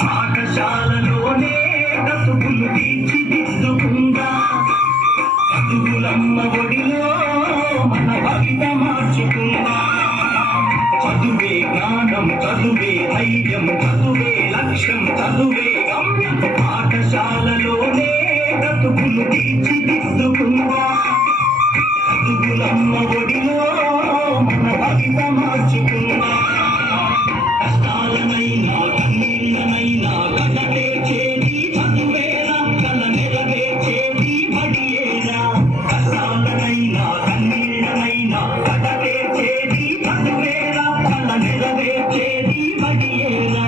పాఠశాలలోనే బ్రతుకులు తీర్చిదిద్దుకుందా చదువులమ్మ ఒడిలో మన భవిత మార్చుకుందా చదువే జ్ఞానం చదువే ధైర్యం చదువే లక్ష్యం చదువే గమ్యం పాఠశాలలోనే బ్రతుకులు తీర్చిదిద్దుకుందా చదువులమ్మ ఒడిలో మన భవిత మార్చుకుందా కష్టాలనైనా కన్నీళ్ళనైనా కళ్ళకే చేతి చదువేరా కల నెరవేర్చేది బడియేరా కష్టాలనైనా కన్నీళ్ళనైనా కళ్ళకే చేతి చదువేరా కల నెరవేర్చేది బడియేరా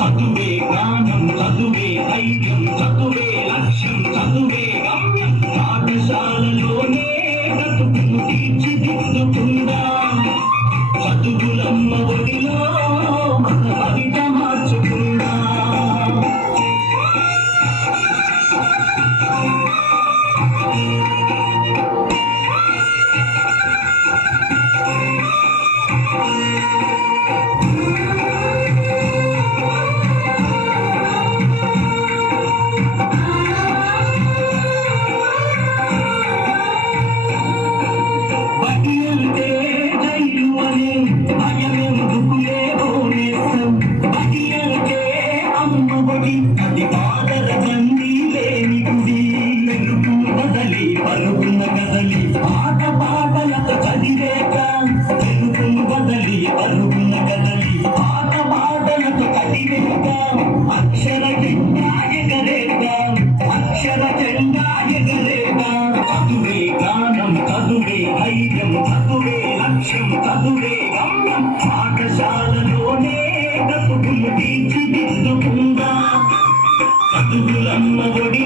చదువే జ్ఞానం చదువే ధైర్యం చదువే లక్ష్యం చదువే గమ్యం పాఠశాలలోనే బ్రతుకును తీర్చిదిద్దుకుందా చదువులమ్మ ఒడిలో మన భవిత మార్చుకుందా బడి అంటే జైలు అనే భయమెందుకులే ఓనేస్తాం బడి అంటే అమ్మ ఒడి అది పాదర బందీ లేని గుడి పెరుగు బదలి పరుగున కదలి ఆట పాటలతో చదివేక పెరుగు బదలి పరుగున కదలి ఆట పాటలతో చదివేక అక్షర జెండా ఎగరేక అక్షర జెండా ఎగరేక చదువే జ్ఞానం చదువే ధైర్యం చదువే లక్ష్యం చదువే గమ్యం పాఠశాలలోనే బ్రతుకులు తీర్చిదిద్దుకుందా చదువులమ్మ ఒడి